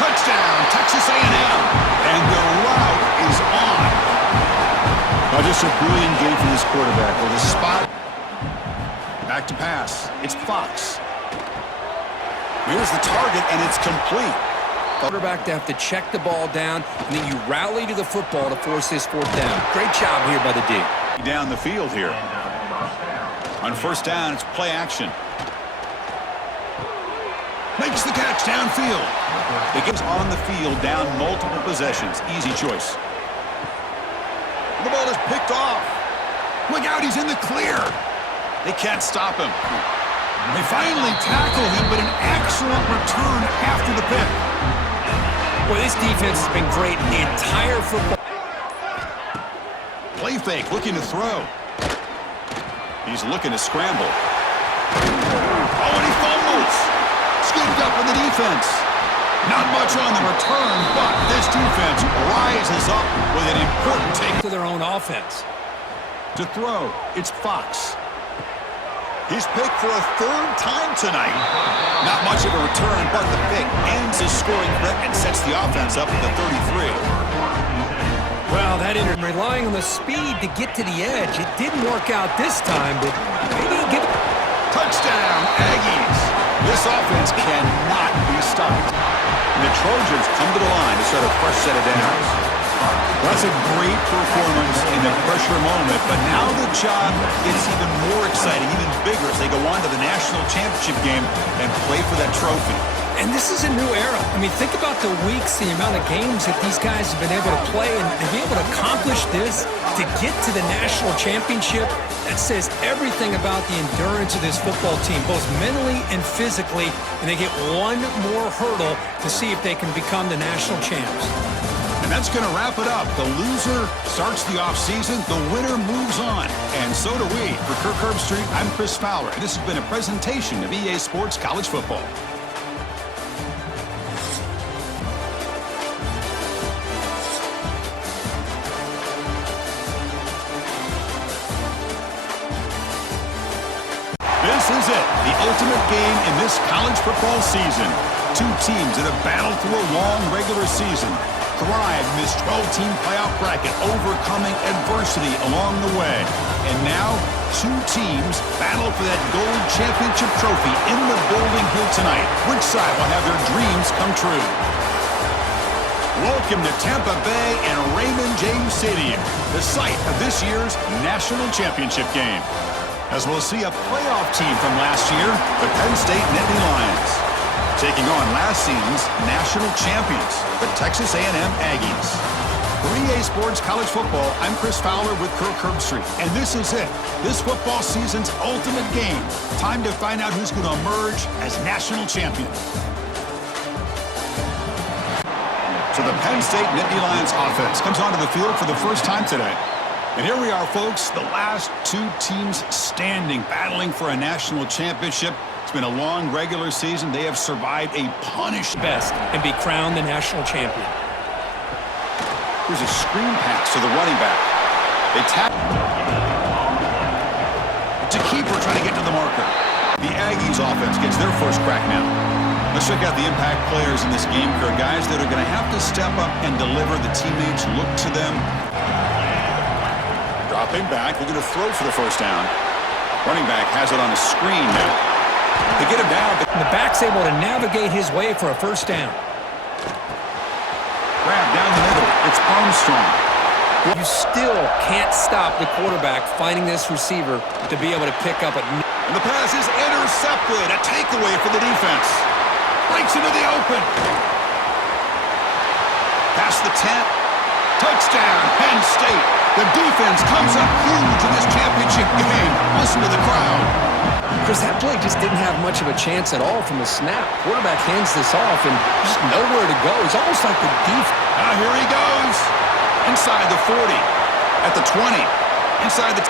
Touchdown, Texas A&M. And the route is on. Oh, just a brilliant game from this quarterback with a spot. Back to pass. It's Fox. Here's the target, and it's complete. quarterback to have to check the ball down, and then you rally to the football to force this fourth down. Great job here by the D. Down the field here. On first down, it's play action. Makes the catch downfield. It gets on the field down multiple possessions. Easy choice. The ball is picked off. Look out, he's in the clear. They can't stop him. They finally tackle him, but an excellent return after the pick. Boy, this defense has been great the entire football. Play fake, looking to throw. He's looking to scramble. Oh, and he fumbles. Scooped up in the defense. Not much on the return, but this defense rises up with an important take. To their own offense. To throw, it's Fox. He's picked for a third time tonight. Not much of a return, but the pick ends his scoring threat and sets the offense up at the 33. Well, relying on the speed to get to the edge. It didn't work out this time, but maybe give it. Touchdown, Aggies. This offense cannot be stopped. And the Trojans come to the line to start a fresh set of downs. That's a great performance in the pressure moment, but now the job gets even more exciting, even bigger as they go on to the national championship game and play for that trophy. And this is a new era. I mean, think about the weeks, the amount of games that these guys have been able to play, and to be able to accomplish this, to get to the national championship, that says everything about the endurance of this football team, both mentally and physically, and they get one more hurdle to see if they can become the national champs. And that's going to wrap it up. The loser starts the offseason. The winner moves on. And so do we. For Kirk Herbstreit, I'm Chris Fowler. And this has been a presentation of EA Sports College Football. This is it. The ultimate game in this college football season. Two teams that have battled through a long regular season. Thrived in this 12-team playoff bracket, overcoming adversity along the way. And now, two teams battle for that gold championship trophy in the building here tonight. Which side will have their dreams come true? Welcome to Tampa Bay and Raymond James Stadium, the site of this year's national championship game. As we'll see a playoff team from last year, the Penn State Nittany Lions, taking on last season's national champions, the Texas A&M Aggies. For EA Sports College Football, I'm Chris Fowler with Kirk Herbstreit. And this is it. This football season's ultimate game. Time to find out who's going to emerge as national champion. So the Penn State Nittany Lions offense comes onto the field for the first time today. And here we are, folks, the last two teams standing, battling for a national championship. It's been a long regular season. They have survived a punishment. Best and be crowned the national champion. Here's a screen pass to the running back. They tap. It's a keeper trying to get to the marker. The Aggies offense gets their first crack now. Let's check out the impact players in this game, Kurt. Guys that are going to have to step up and deliver. The teammates look to them. Dropping back, looking to throw for the first down. Running back has it on a screen now. They get him down. The back's able to navigate his way for a first down. Grab down the middle. It's Armstrong. You still can't stop the quarterback finding this receiver to be able to pick up a... And the pass is intercepted. A takeaway for the defense. Breaks into the open. Past the 10. Touchdown, Penn State. The defense comes up huge in this championship game. Listen to the crowd. Chris, that play just didn't have much of a chance at all from the snap. Quarterback hands this off and just nowhere to go. It's almost like the defense. Now here he goes. Inside the 40. At the 20. Inside the...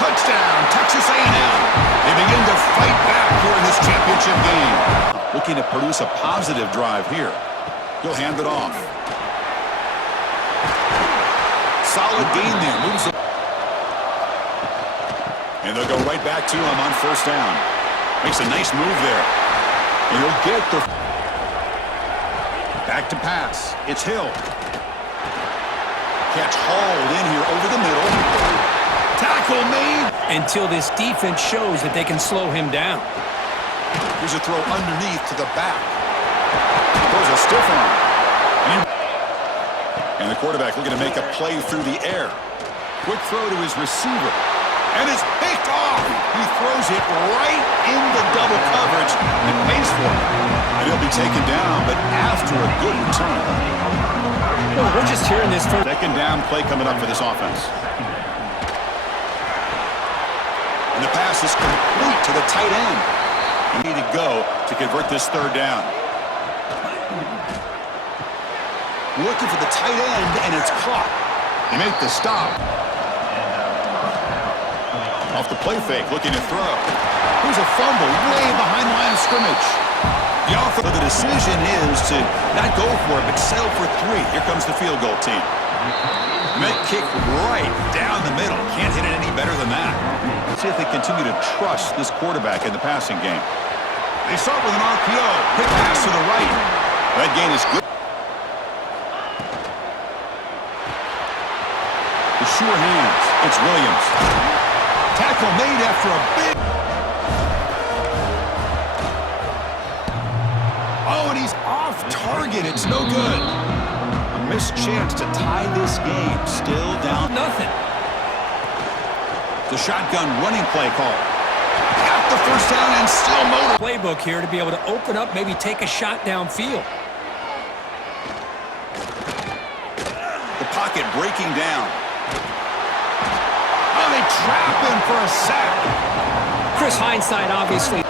Touchdown, Texas A&M. They begin to fight back here in this championship game. Looking to produce a positive drive here. He'll hand it off. Solid gain there. Moves it. And they'll go right back to him on first down. Makes a nice move there. And he'll get the... Back to pass. It's Hill. Catch hauled in here over the middle. Tackle made. Until this defense shows that they can slow him down. Here's a throw underneath to the back. Throws a stiff arm. And the quarterback looking to make a play through the air. Quick throw to his receiver. And it's picked off. He throws it right into double coverage and pays for it. And he'll be taken down, but after a good return. Well, we're just hearing this first. Second down play coming up for this offense. And the pass is complete to the tight end. You need to go to convert this third down. Looking for the tight end, and it's caught. They make the stop. Off the play fake, looking to throw. Here's a fumble way behind the line of scrimmage. The offer of the decision is to not go for it, but settle for 3. Here comes the field goal team. Met kick right down the middle. Can't hit it any better than that. Let's see if they continue to trust this quarterback in the passing game. They start with an RPO. Quick pass to the right. That gain is good. The sure hands. It's Williams. Tackle made after a big... Oh, and he's off target. It's no good. A missed chance to tie this game. Still down. Nothing. The shotgun running play call. Got the first down and still motor. Playbook here to be able to open up, maybe take a shot downfield. The pocket breaking down. Oh, they trap him for a sack. Chris, hindsight, obviously.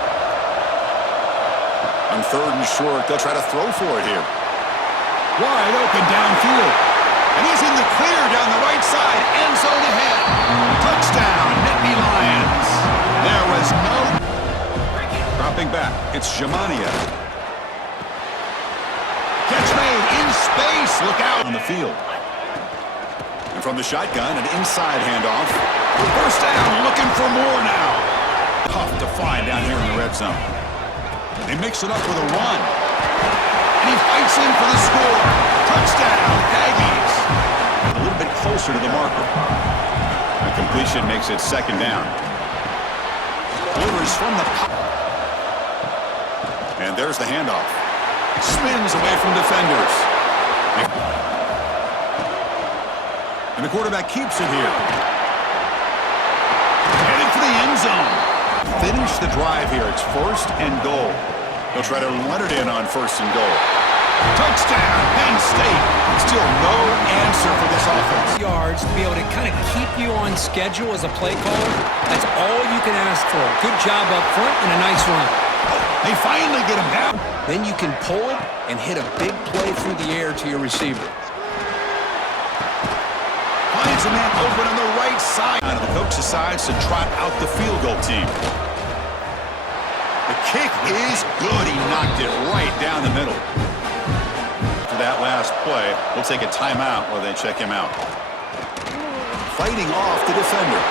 On third and short, they'll try to throw for it here. Wide open downfield. And he's in the clear down the right side. End zone ahead. Touchdown, Nittany Lions. There was no... Dropping back, it's Jamania. Catch made in space. Look out on the field. And from the shotgun, an inside handoff. First down, looking for more now. Tough to find down here in the red zone. They mix it up with a run. And he fights in for the score. Touchdown, Aggies. A little bit closer to the marker. A completion makes it second down. Delivers from the... And there's the handoff. Spins away from defenders. And the quarterback keeps it here. Heading for the end zone. Finish the drive here. It's first and goal. They'll try to run it in on first and goal. Touchdown, Penn State. Still no answer for this offense. Yards to be able to kind of keep you on schedule as a play caller. That's all you can ask for. Good job up front and a nice run. They finally get him down. Then you can pull it and hit a big play through the air to your receiver. Finds a man open on the right side. And the coach decides to trot out the field goal team. The kick is good. He knocked it right down the middle. For that last play, we'll take a timeout while they check him out. Fighting off the defender.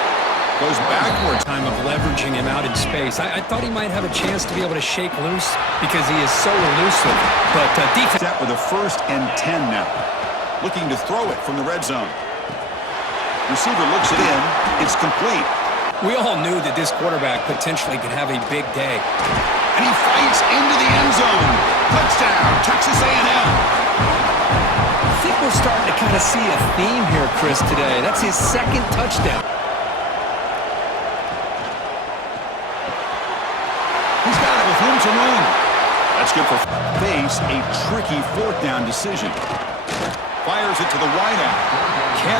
Goes backwards. Time of leveraging him out in space. I thought he might have a chance to be able to shake loose because he is so elusive. But defense. Set with a 1st and 10 now. Looking to throw it from the red zone. Receiver looks it in. It's complete. We all knew that this quarterback potentially could have a big day. And he fights into the end zone. Touchdown, Texas A&M. I think we're starting to kind of see a theme here, Chris, today. That's his 2nd touchdown. He's got it with room to run. That's good for face a tricky 4th down decision. Fires it to the wideout.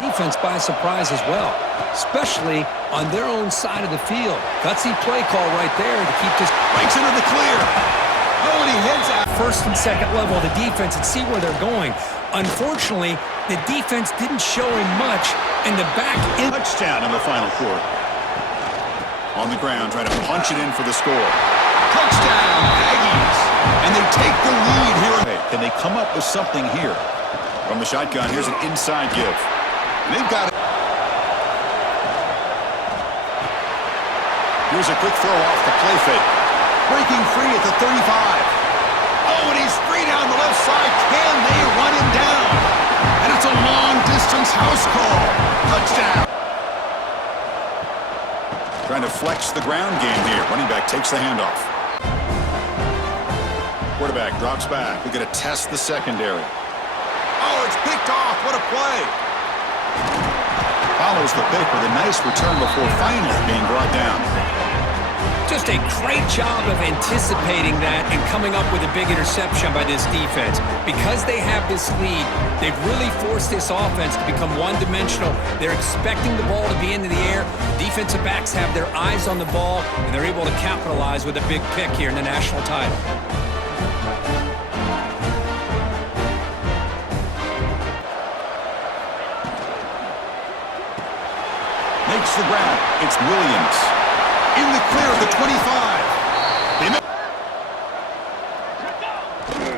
Defense by surprise as well, especially on their own side of the field. Gutsy play call right there to keep this. Breaks into the clear. Oh, and he heads out. 1st and 2nd level of the defense and see where they're going. Unfortunately, the defense didn't show him much, and the back end. Touchdown in the final quarter. On the ground, trying to punch it in for the score. Touchdown, Aggies. And they take the lead here. Can they come up with something here? From the shotgun, here's an inside give. And they've got it. Here's a quick throw off the play fake. Breaking free at the 35. Oh, and he's free down the left side. Can they run him down? And it's a long-distance house call. Touchdown. Trying to flex the ground game here. Running back takes the handoff. Quarterback drops back. We're going to test the secondary. Oh, it's picked off. What a play. Follows the pick with a nice return before finally being brought down. Just a great job of anticipating that and coming up with a big interception by this defense. Because they have this lead, they've really forced this offense to become one-dimensional. They're expecting the ball to be into the air. The defensive backs have their eyes on the ball, and they're able to capitalize with a big pick here in the national title. Makes the grab. It's Williams. In the clear at the 25.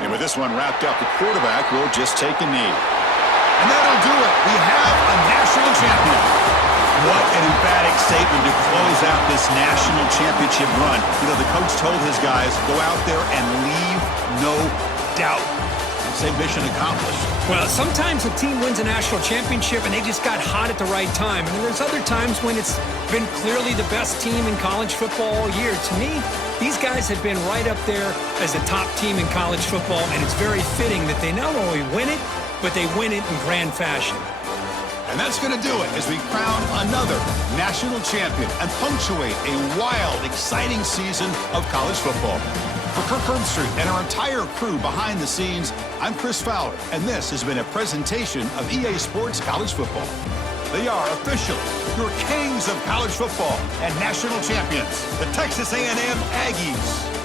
And with this one wrapped up, the quarterback will just take a knee. And that'll do it. We have a national champion. What an emphatic statement to close out this national championship run. You know, the coach told his guys, go out there and leave no doubt. Say mission accomplished. Well, sometimes a team wins a national championship and they just got hot at the right time. And then there's other times when it's been clearly the best team in college football all year. To me, these guys have been right up there as the top team in college football, and it's very fitting that they not only win it, but they win it in grand fashion. And that's going to do it as we crown another national champion and punctuate a wild, exciting season of college football. For Kirk Herbstreit and our entire crew behind the scenes, I'm Chris Fowler, and this has been a presentation of EA Sports College Football. They are officially your kings of college football and national champions, the Texas A&M Aggies.